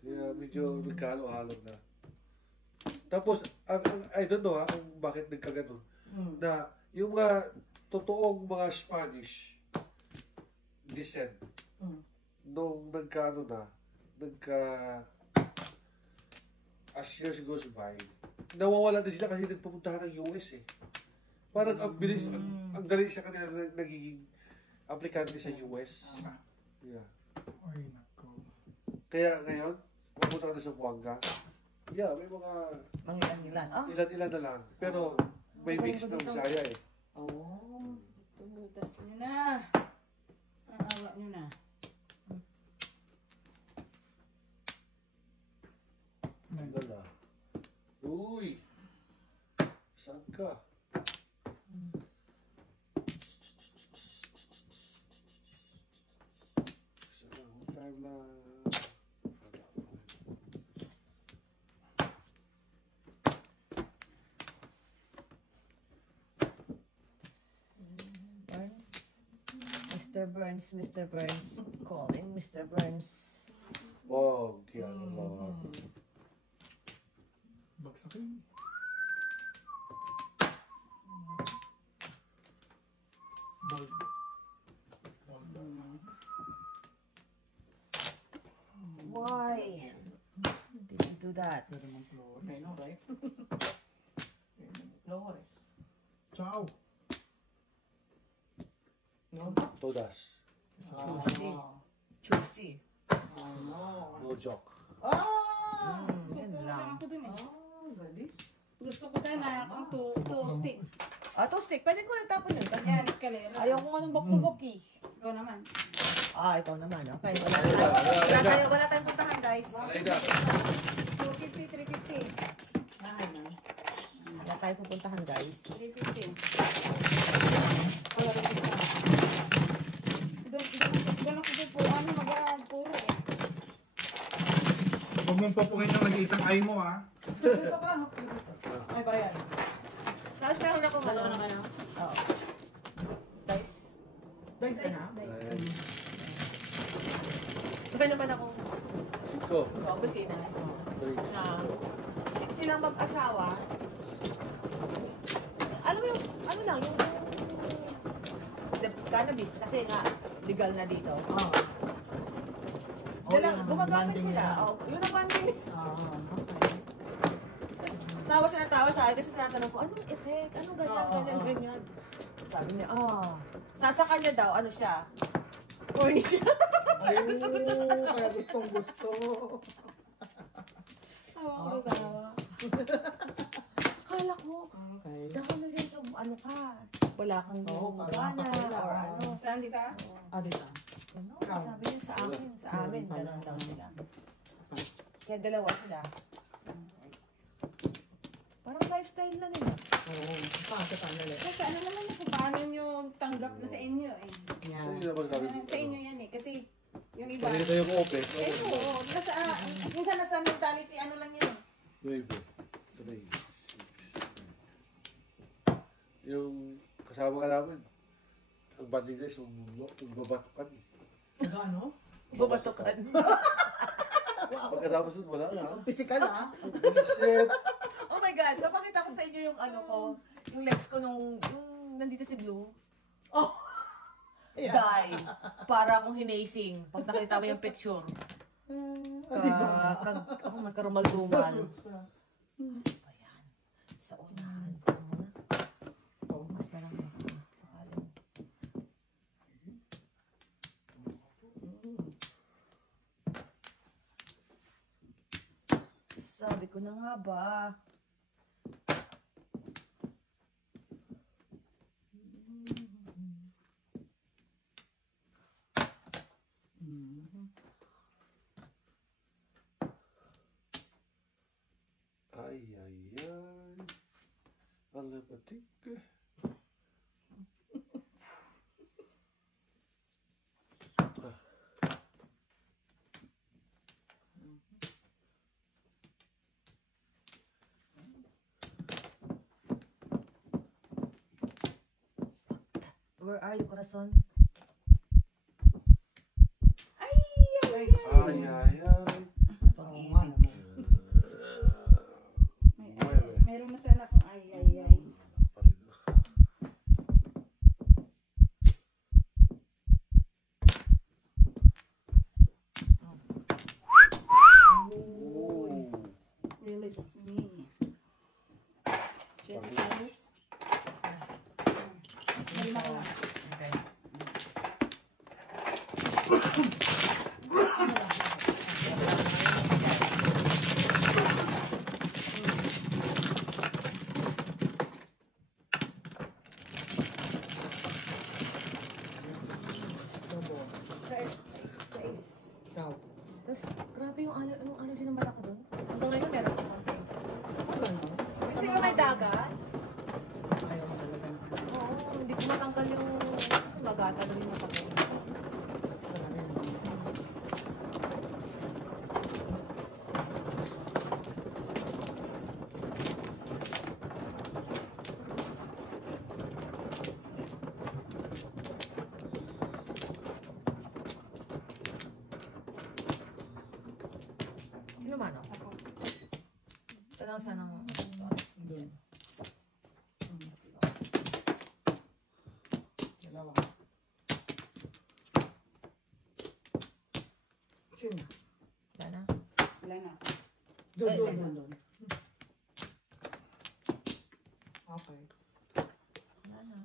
Kaya medyo nagkahalo-halo na. Tapos, I don't know bakit nagkaganon. Na yung mga totoong mga Spanish descent, nung as years goes by, nawawala din sila kasi nagpupuntahan ng US eh. Parang ang bilis, ang dali sa kanila nagiging aplikante sa US. Yeah. Ay, nako. Kaya ngayon, pupunta ka na sa Buanga. Yeah, may mga Mangilan-ngilan. ilan-ilan na lang. Pero may mix ng Bisaya eh. Oo. Tumutas nyo na. Ang awa nyo na. Gala. Uy! Saan ka? Time na... Mr. Burns. Calling Mr. Burns. Oh, kaya ano. Bagsakin. Ball. Why? Did you do that? Pwede mong Flores. I know, right? Flores. Ciao. No? Todas. Juicy. No joke. Yan lang. Ako dun eh. Oh, galis. Gusto ko sana ang two stick. Toastic. Pwede ko nagtapon yun. Yan, escalera. Ayaw ko anong bok-bok eh. Ikaw naman. Ikaw naman, okay. Wala tayong puntahan, guys. Ay, da. 250, 350. Wala tayong pupuntahan, guys. 350. Doon ako po, puro eh. Huwag mong papukin yung nag-iisang ay mo, ha? Ito ka. Ay, bayan. Tapos meron akong ano. Dalawa naman ako. Oo. Guys, Dice ka na? meron naman akong Siko. kusina. Drinks. Na silang mag-asawa. Alam mo yung, ano lang, yung cannabis. Kasi nga, legal na dito. Oo. Gumagamit sila. Yun ang banding. Tawa siya ng tawa sa akin kasi tinatanong ko, anong effect? Anong ganyan? Sabi niya, sa kanya daw, ano siya? Horny siya. Kaya gustong gusto. Tawa ko ng tawa. Akala ko, Okay. dahil na rin sa ano ka, wala kang gana, or ano. Saan di ka? Dito. Ano, sabi niya sa akin, sa amin, gano'n daw sila. Kaya dalawa sila. Parang lifestyle na nila. Oo. Pakatali. Kasi ano naman yung kung paano nyo tanggap na sa inyo eh. Yan. Sino naman kami? Sa inyo yan eh. Kasi yung iba. Kanina yung open. Eh, oo. Minsan nasa mentality, ano lang yan. 9, 3, 6, yung kasama ka namin, ang banding guys, yung babatukan eh. Ano? Bubatukan. Pagkatapos nun, wala na. Ang physical, ha? Vincent! Oh my God, napakita ko sa inyo yung ano ko, yung legs ko nung nandito si Blue. Oh! Ayan. Die! Para akong hinasing. Pag nakita mo yung picture. Ako magkarumal-dumal. Ayan. Sa unahan. Mas na lang ako. Sakaling. Sabi ko na nga ba. Ay, ay, ay. Alabatik. Where are you, corazon? Ay! Ay, ay, ay. Oo nga naman. Meron na sana akong ay. Release me. Release. Malima ka lang. Okay. Size. Ikaw. Tapos, grabe yung ano din ng bala ko doon. Hanggang ngayon meron ko konti. Ano? Kasi nga may dagat. Ayaw mo talaga na. Oo, hindi ko matanggal yung magata rin yung pagkain. Sino man ako? Saan ang Doon. Dalawa. Sino? Wala na. Wala na. Doon. Okay. Wala na.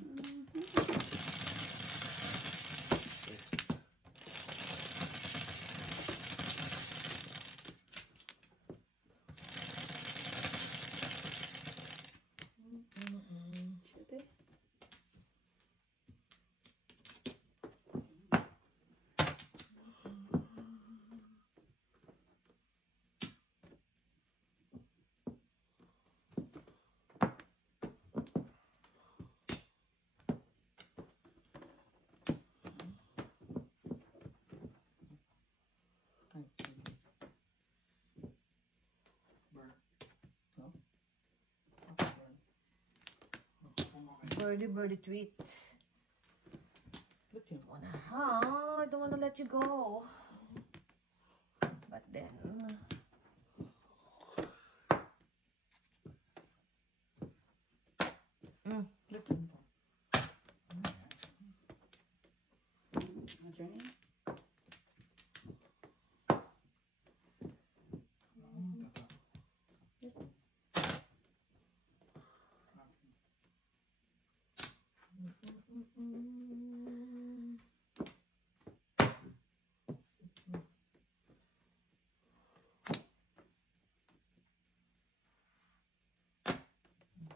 birdie tweet. Ba't yun? I don't wanna let you go. But then... Ba't yun? What's your name?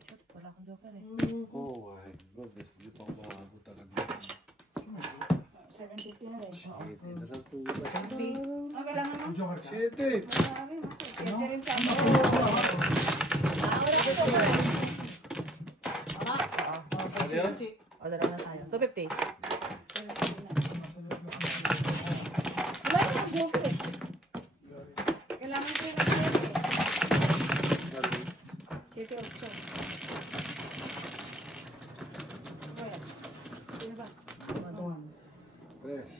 Shit, wala akong joker eh. Oh my goodness, hindi pa ako makakabot talaga. 750 na rin. Shit, ito lang po. Okay lang naman. Joker ka. Shit eh! Marami mo. Pwede rin sa ako. Ano yun? O, dalawa na tayo. 250. Wala naman si Joker eh. Kailangan ko yung kasi. 7-8. Yes. Sino ba? Press.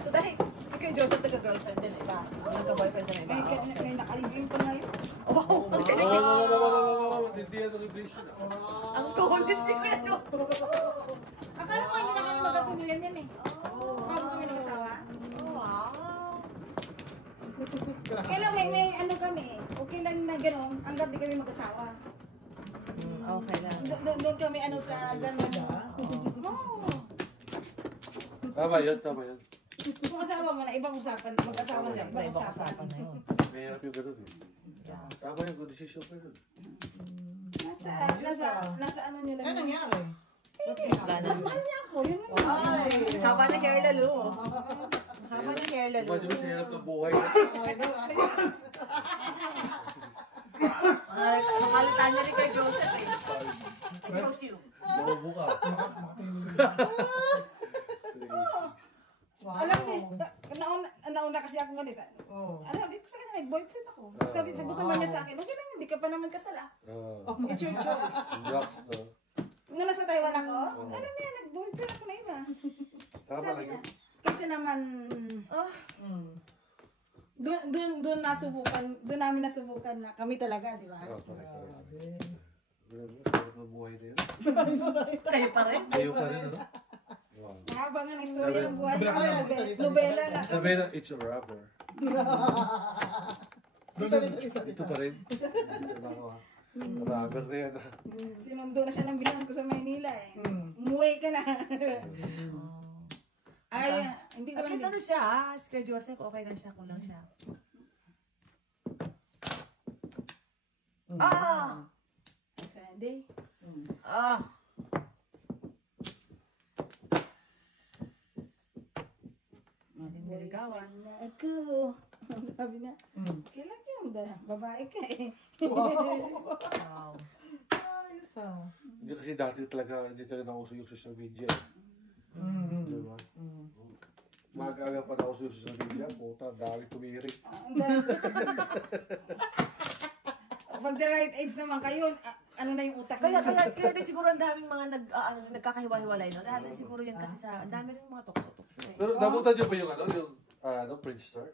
So, dahil si Kuya Joseph nagka-girlfriend din, iba. Nagka-boyfriend din, iba. May nakalibing pa ngayon. Wow! Ang galing. Hindi yan ang iblis na. Ang kulit si Kuya Joseph. Akala ko hindi na kami magkatuluyan yan eh. Bago kami nag-asawa. Wow! Kailan may ano kami eh. Okay lang na gano'n, hanggang di kami mag-asawa. Okay lang. Doon kami ano sa gano'n. Oo. Tama yun, tama yun. Kung asawa mo na, ibang usapan. Mag-asawa na, ibang Iba usapan. usapan na yun. Mahirap yung ganun eh. Tama yun, good decision pa yun. Nasa ano nyo lang. Ano nangyari? Mas mahal niya ako, yun lang. Ay! Haba ng hair lalo. Haba ng hair lalo. Imagine mo sa hirap ng buhay. I know, right? Makalita niya rin kay Joseph eh. I chose you. Mabubo ka. Wow. Alam din, nauna kasi ako malis. Oh. Alam, ko sa kanya, may boyfriend ako. Sagot naman niya sa akin, okay lang, hindi ka pa naman kasala. It's your choice. Drugs, no? Nung nasa Taiwan ako, alam niya, nag-boyfriend ako na iba. Tama Sabi lang niya, yun. kasi naman, doon namin nasubukan na kami talaga, di ba? Correct. Hirap ng buhay na yun. Tayo pa rin. Ayaw pa rin, ano? Wow. Mahaba nga ng istorya ng buhay niya, nobela na. Sabi na, it's a rapper. Ito pa rin. Rapper na yan, ah. Sinundo na siya ng bilang ko sa Maynila eh. Umuwi ka na. Ay, hindi ko At lang least ano siya, si Kuya Joseph, okay lang siya, kulang siya. Sunday. Maling niligawan. Na ako. Sabi niya, kailan yung babae ka eh. Wow. Ayos ah. Hindi kasi dati talaga, hindi talaga nauso yung social media. Diba? Mag-aga pa nauso yung social media, puta, dami tumirik. Pag the right age naman kayo, ano na yung utak Kaya niyo? din siguro ang daming mga nagkakahiwa-hiwalay, no? Dahil siguro yan kasi sa, ang dami rin mga tukso-tukso eh. Pero nabutan niyo ba yung Friendster?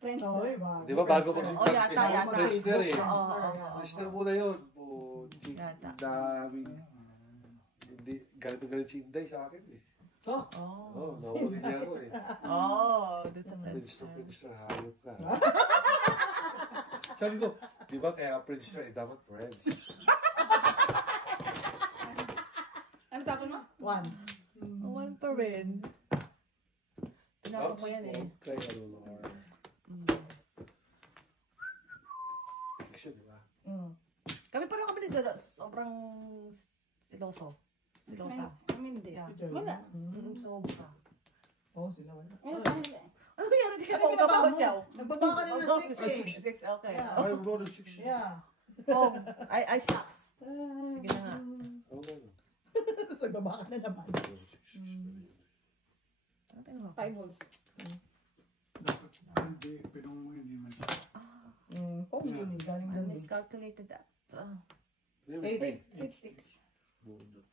Friends Oh, na. iba. Di ba bago ko Oh, yata. Friendster eh. Oo. Friendster muna yun. Oh, Yata. daming, hindi, galit si Inday sa akin eh. Oh. Oh, nahuli niya ako eh. Doon sa Friendster. Friendster, hayop ka. Sabi ko, di ba kaya Friendster eh, dapat friends. Ano tapon mo? 1. One pa rin. Tinapos mo yan eh. Okay, Lord. Fiction, di ba? Kami parang kami ni Jojo, sobrang siloso. Silosa. Hindi. Yeah. Wala. Sobra. Oh, sila wala. Wala sa kanila eh. Ano nangyari? Di ka Ano pa ginagawa mo? chow. Nagbaba ka na ng 6 eh. 6, okay. Yeah. Ay, bro, the 6. Yeah. Oh, ay, shucks. Sige na nga. Okay, no. Nagbaba ka na naman. Ano tayo mo? 5 balls. Dapat hindi, pero hindi man. doon eh. Galing I doon eh. miscalculated that. Yung 8 sticks. bunot.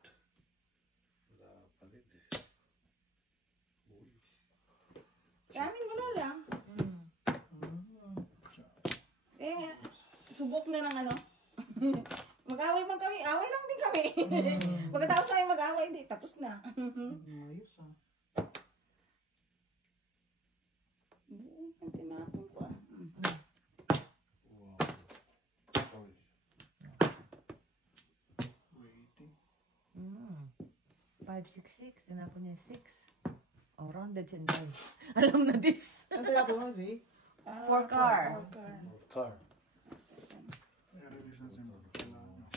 Wala pa rin eh. Uy. Sa amin wala lang. Eh, subok na ng ano. Mag-away man kami. Away lang din kami. Pagkatapos namin mag-away, hindi. Tapos na. Ayos ah. Ang tinapon ko ah. Wow. Sorry. Waiting. 566. Tinapon niya 6. Oh, rounded and dice. Alam na this. Ano sila po, Mavi? 4 car. Car. I-release natin. Kailangan.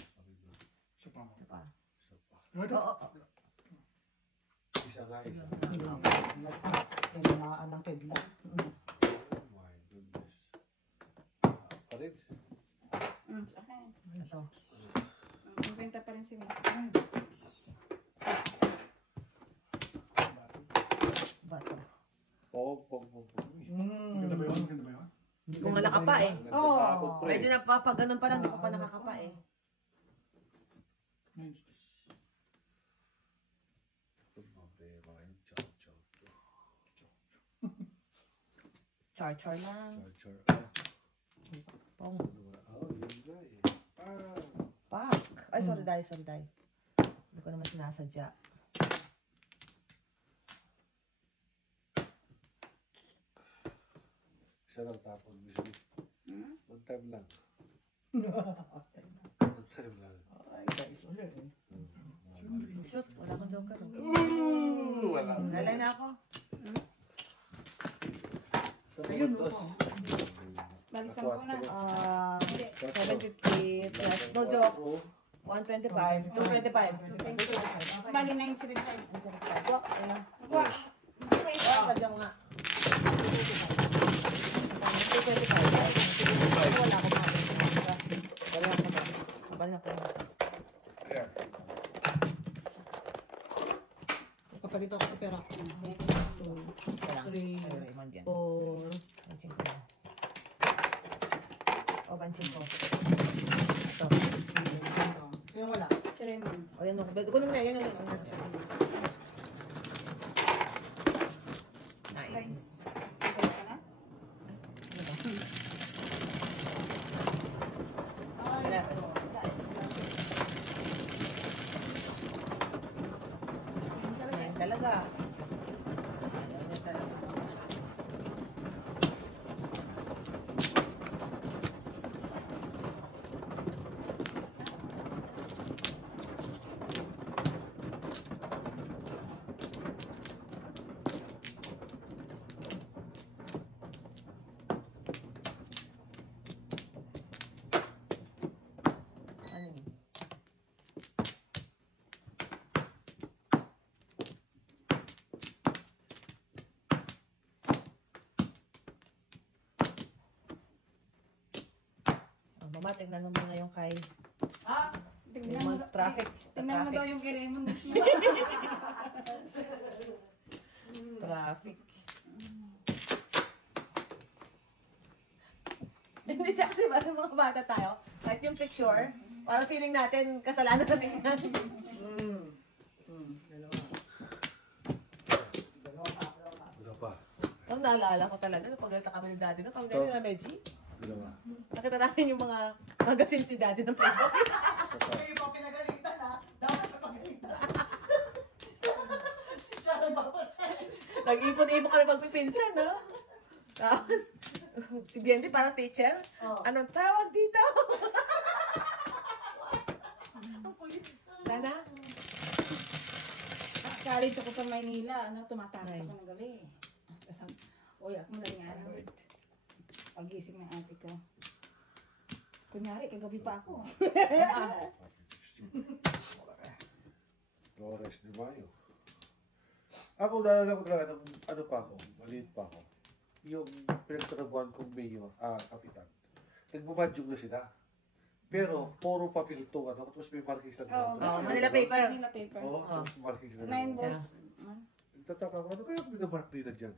Isa pa mo. Ito pa. Isa pa. Ito. Oo. Isa nga isa. Kailangan ng kidlat. Oh my goodness. Pa rin. Sa akin. Ito. Ang benta pa rin si Mia. Bato. Pog. Maganda ba yun? Maganda ba yun? Hindi ko nga nakapa eh. Nagtatakot pre. Medyo napapaganon pa lang, hindi ko pa nakakapa eh. Nice. Char-char lang. Char. Pong. Oh, yun nga eh. Pak. Ay, sorry, die. Hindi ko naman sinasadya. Isa lang tapon. One time lang. Ay, guys, ulit eh. Shoot, wala akong joker. Wala. Lalay na ako. Ayun, Dos. Balisan ko na. 750 plus, no joke. 125, 225. Bali 975. Wak, ayun. Kuha. Wak, kadyang nga. 225. Wala akong makakita. Wala akong makakita. Wala akong makakita. Ayan. Kapalit ako sa pera. Kaya lang. Ay, Raymond yan. 4. Bansin ko yan. O, bansin ko. Ito. Sino wala? Si Raymond. O, yan. Kunin mo na. Yan. Nice. Guys. Okay ka na? Yan talaga. Yan talaga. Ano yun? Mama, tignan mo muna yung kay Tingnan mo, traffic. tingnan mo daw yung kay Raymond mismo. Traffic. Hindi siya kasi ba mga bata tayo, kahit yung picture, parang feeling natin kasalanan natin yan. Ano pa? Ang naalala ko talaga, pagkita kami ni Daddy, kami ganyan na Medji. Dalawa. Nakita namin yung mga magazine si Daddy ng Playboy. Ay, pa pinagalitan ha. Dapat sa pagalitan. Siya nagpapasay. Nag-ipon-ipon kami magpipinsan, no? Tapos, si Biandy parang teacher. Oh. Anong tawag dito? Nana? College ako sa Maynila, tumatakas ako ng gabi. Kasama, uy, ako madaling araw. Pagising ng ate ko. Kunyari, kagabi pa ako. Flores de Mayo. Ako naalala ko talaga, nung ano pa ako, maliit pa ako. Yung pinagtrabuhan kong mayor, kapitan. Nagbumadyog na sila. Pero, puro papel to, ano, tapos may marking sila. Manila paper. Manila paper. Oo, tapos marking sila. 9 balls. Nagtataka ko, ano kaya binamark nila dyan?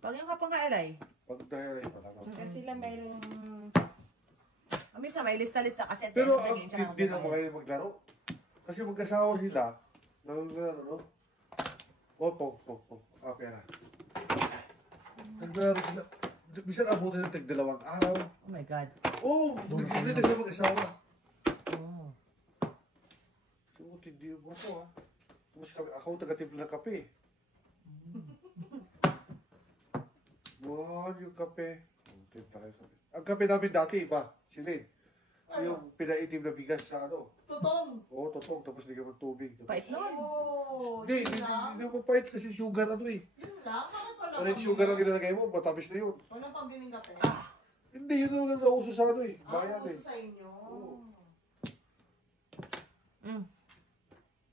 Pag yung kapangkaalay, Pag dahil ay pala. Saka sila mayroong Minsan may lista-lista kasi. Pero sa ang game, tsaka hindi na magbabayad. kayo maglaro. Kasi magkasawa sila. Naglaro, no? Pong. Pera. Naglaro sila. Minsan abutin ng tag-2 araw. Oh my God. Oo, nagsisilita sila mag-asawa. Oh. So, hindi mo ito, ha? Tapos ako taga-timpla ng kape. Wow, yung kape. Timpla kayo kape. Ang kape namin dati, iba. Silin. Yung pinaitim na bigas sa ano. Tutong! Oo, totoo. Tapos nigyan mo tubig. Tapos, Pait nun. Oh, Hindi, yun lang. hindi mo pait kasi sugar ano eh. Yun lang? Bakit wala Ano yung sugar ang ginalagay mo? Matamis na yun. Walang pambiling kape? Hindi, yun naman ang nauso sa ano eh. Ah, Bayan eh. uso sa inyo. Oo. Mm.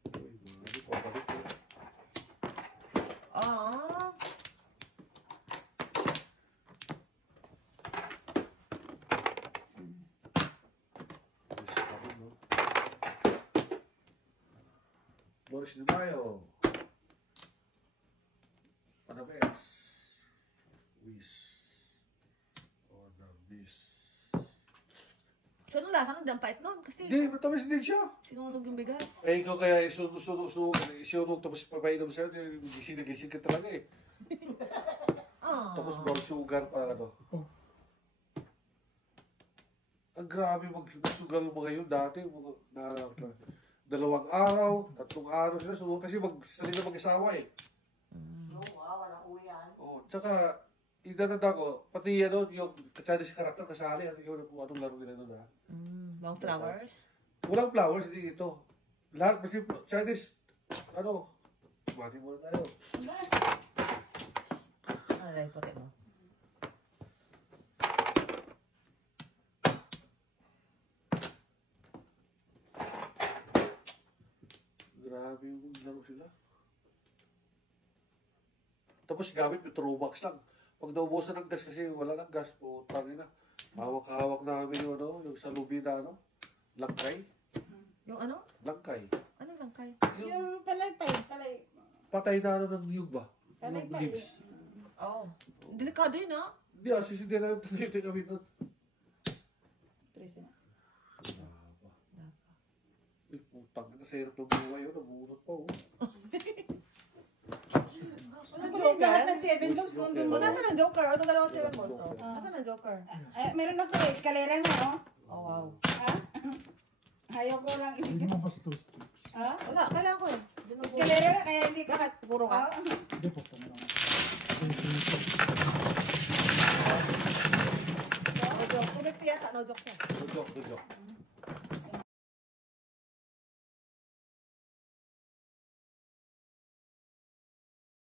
Uy, ano ko, balik ko. Ah. Yes, ako, no? Boris de Mayo. Anabes. Wis. Anabes. So, anong lasa nun? Ang pait nun. Kasi Hindi, matamis din siya. sinunog yung bigas. Eh, ikaw kaya isunog tapos papainom sa'yo, gising na gising ka talaga eh. Ah. Tapos brown sugar para ano. Ang grabe mag-sugar mo ngayon dati. Na 2 araw, 3 araw sila sunod kasi sila mag-asawa eh. No, wala ko yan. Oh, tsaka inananda ko, pati ano, yung Chinese character kasali, ano yun kung anong laro nila doon ha. Long flowers. Walang flowers, hindi ito. Lahat, kasi Chinese, ano, mati muna tayo. Ay, puti mo. Grabe yung laro sila. Tapos gamit yung Trobox lang. Pag naubusan ng gas kasi wala ng gas, putang ina. Hawak-hawak namin yung ano, yung sa lubi na ano, langkay. Yung ano? Langkay. Ano lang kayo? Yung palay. Patay na ano ng niyog ba? Palay Yung pa. leaves. Oh. Delikado yun, ha? Hindi sisindihan na yung tayo kami doon. Tracy na. Uy, putang ina, sa hirap ng buhay yun, nabunot pa oh. Ako lahat ng 7 balls doon O, mo. nasa ng Joker? O, itong dalawang 7 balls, oh. Nasa ng Joker? Meron ako eh, eskalera mo, oh. Oh, wow. Ha? Ayaw ko lang Hindi ibigay. mo ba ito sticks? Ha? Wala, kailangan ko eh. Yun ang Eskalera kaya hindi ka. Bakit? Puro ka? Ah, Hindi po, pang lang. No joke. Correct yata, no joke siya. Good job.